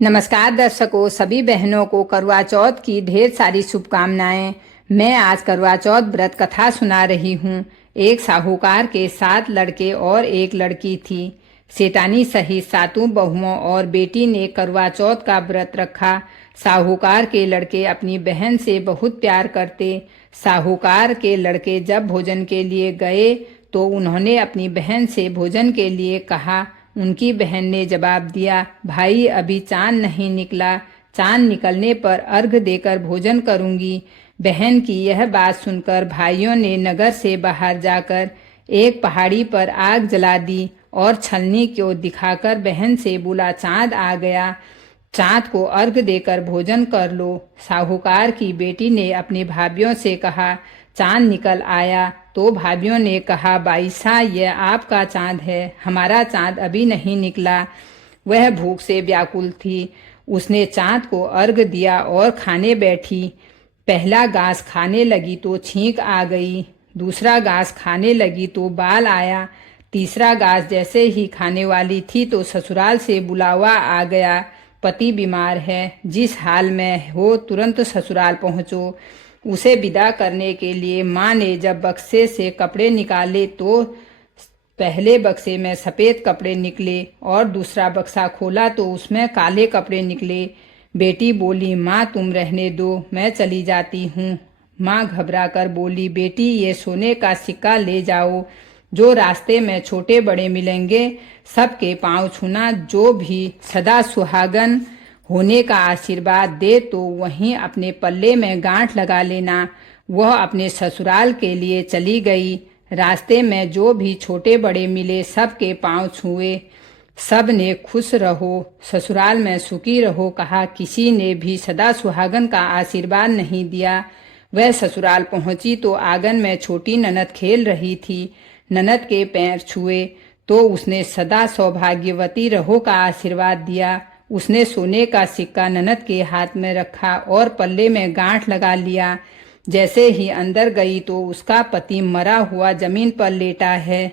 नमस्कार दर्शकों, सभी बहनों को करवा चौथ की ढेर सारी शुभकामनाएं। मैं आज करवा चौथ व्रत कथा सुना रही हूँ। एक साहूकार के 7 लड़के और एक लड़की थी। सेठानी सहित 7 बहुओं और बेटी ने करवा चौथ का व्रत रखा। साहूकार के लड़के अपनी बहन से बहुत प्यार करते। साहूकार के लड़के जब भोजन के लिए गए तो उन्होंने अपनी बहन से भोजन के लिए कहा। उनकी बहन ने जवाब दिया, भाई अभी चांद नहीं निकला, चांद निकलने पर अर्घ देकर भोजन करूंगी। बहन की यह बात सुनकर भाइयों ने नगर से बाहर जाकर एक पहाड़ी पर आग जला दी और छलनी को दिखाकर बहन से बोला, चांद आ गया, चांद को अर्घ देकर भोजन कर लो। साहूकार की बेटी ने अपनी भाभीियों से कहा, चांद निकल आया। तो भाभीियों ने कहा, बाईसा यह आपका चांद है, हमारा चांद अभी नहीं निकला। वह भूख से व्याकुल थी। उसने चांद को अर्घ दिया और खाने बैठी। पहला घास खाने लगी तो छींक आ गई, दूसरा घास खाने लगी तो बाल आया, तीसरा घास जैसे ही खाने वाली थी तो ससुराल से बुलावा आ गया, पति बीमार है, जिस हाल में हो तुरंत ससुराल पहुंचो। उसे विदा करने के लिए माँ ने जब बक्से से कपड़े निकाले तो पहले बक्से में सफ़ेद कपड़े निकले और दूसरा बक्सा खोला तो उसमें काले कपड़े निकले। बेटी बोली, माँ तुम रहने दो, मैं चली जाती हूँ। माँ घबरा कर बोली, बेटी ये सोने का सिक्का ले जाओ, जो रास्ते में छोटे बड़े मिलेंगे सबके पांव छूना, जो भी सदा सुहागन होने का आशीर्वाद दे तो वहीं अपने पल्ले में गांठ लगा लेना। वह अपने ससुराल के लिए चली गई। रास्ते में जो भी छोटे बड़े मिले सबके पांव छुए। सब ने खुश रहो, ससुराल में सुखी रहो कहा, किसी ने भी सदा सुहागन का आशीर्वाद नहीं दिया। वह ससुराल पहुंची तो आंगन में छोटी ननद खेल रही थी। ननद के पैर छुए तो उसने सदा सौभाग्यवती रहो का आशीर्वाद दिया। उसने सोने का सिक्का ननद के हाथ में रखा और पल्ले में गांठ लगा लिया। जैसे ही अंदर गई तो उसका पति मरा हुआ जमीन पर लेटा है।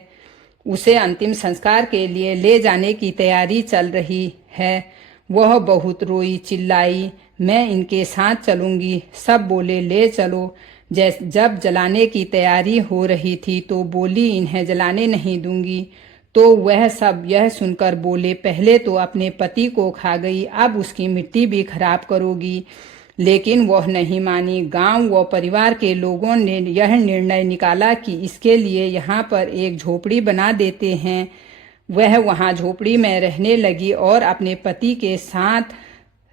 उसे अंतिम संस्कार के लिए ले जाने की तैयारी चल रही है। वह बहुत रोई, चिल्लाई, मैं इनके साथ चलूंगी। सब बोले, ले चलो। जब जलाने की तैयारी हो रही थी तो बोली, इन्हें जलाने नहीं दूंगी। तो वह सब यह सुनकर बोले, पहले तो अपने पति को खा गई, अब उसकी मिट्टी भी खराब करोगी। लेकिन वह नहीं मानी। गांव व परिवार के लोगों ने यह निर्णय निकाला कि इसके लिए यहाँ पर एक झोपड़ी बना देते हैं। वह वहाँ झोपड़ी में रहने लगी और अपने पति के साथ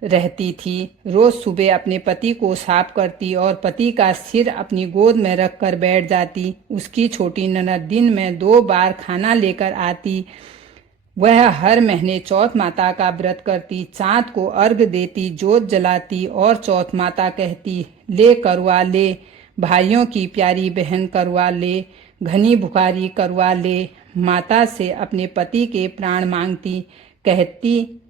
रहती थी। रोज सुबह अपने पति को साफ करती और पति का सिर अपनी गोद में रख कर बैठ जाती। उसकी छोटी ननद दिन में 2 बार खाना लेकर आती। वह हर महीने चौथ माता का व्रत करती, चांद को अर्घ देती, जोत जलाती और चौथ माता कहती, ले करवा ले, भाइयों की प्यारी बहन करवा ले, घनी भुखारी करवा ले। माता से अपने पति के प्राण मांगती, कहती,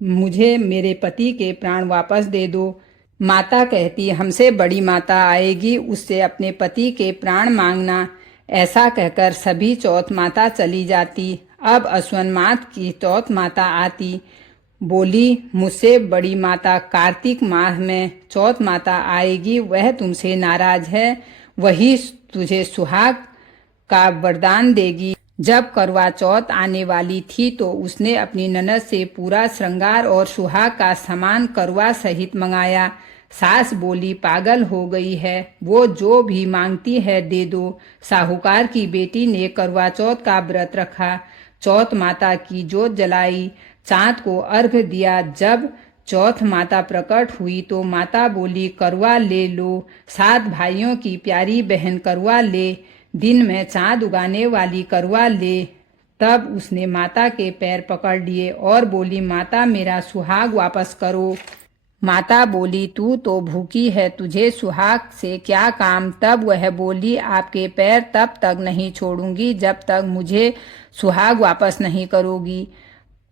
मुझे मेरे पति के प्राण वापस दे दो। माता कहती, हमसे बड़ी माता आएगी, उससे अपने पति के प्राण मांगना। ऐसा कहकर सभी चौथ माता चली जाती। अब असवन मास की चौथ माता आती। बोली, मुझसे बड़ी माता कार्तिक माह में चौथ माता आएगी, वह तुमसे नाराज है, वही तुझे सुहाग का वरदान देगी। जब करवा चौथ आने वाली थी तो उसने अपनी ननद से पूरा श्रृंगार और सुहाग का सामान करवा सहित मंगाया। सास बोली, पागल हो गई है, वो जो भी मांगती है दे दो। साहूकार की बेटी ने करवा चौथ का व्रत रखा, चौथ माता की जोत जलाई, चांद को अर्घ दिया। जब चौथ माता प्रकट हुई तो माता बोली, करवा ले लो, 7 भाइयों की प्यारी बहन करवा ले, दिन में चांद उगाने वाली करवा ले। तब उसने माता के पैर पकड़ लिए और बोली, माता मेरा सुहाग वापस करो। माता बोली, तू तो भूखी है, तुझे सुहाग से क्या काम। तब वह बोली, आपके पैर तब तक नहीं छोड़ूंगी जब तक मुझे सुहाग वापस नहीं करोगी।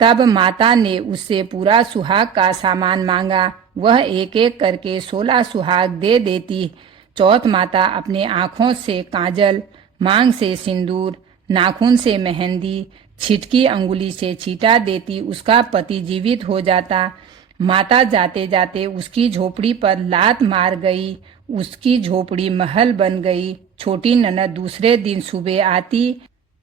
तब माता ने उससे पूरा सुहाग का सामान मांगा। वह एक एक करके 16 सुहाग दे देती। चौथ माता अपने आँखों से काजल, मांग से सिंदूर, नाखून से मेहंदी, छिटकी अंगुली से छींटा देती। उसका पति जीवित हो जाता। माता जाते जाते उसकी झोपड़ी पर लात मार गई। उसकी झोपड़ी महल बन गई। छोटी ननद दूसरे दिन सुबह आती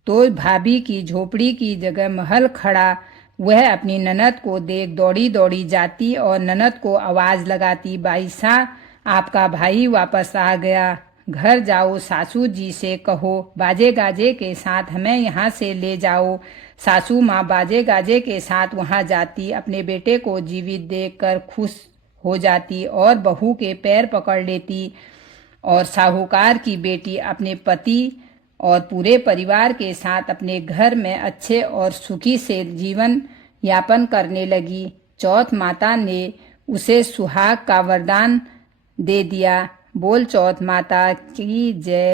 तो भाभी की झोपड़ी की जगह महल खड़ा। वह अपनी ननद को देख दौड़ी दौड़ी जाती और ननद को आवाज लगाती, बाईसा आपका भाई वापस आ गया। घर जाओ, सासू जी से कहो बाजे गाजे के साथ हमें यहाँ से ले जाओ। सासू माँ बाजे गाजे के साथ वहाँ जाती, अपने बेटे को जीवित देखकर खुश हो जाती और बहू के पैर पकड़ लेती और साहूकार की बेटी अपने पति और पूरे परिवार के साथ अपने घर में अच्छे और सुखी से जीवन यापन करने लगी। चौथ माता ने उसे सुहाग का वरदान दे दिया। बोल चौथ माता की जय।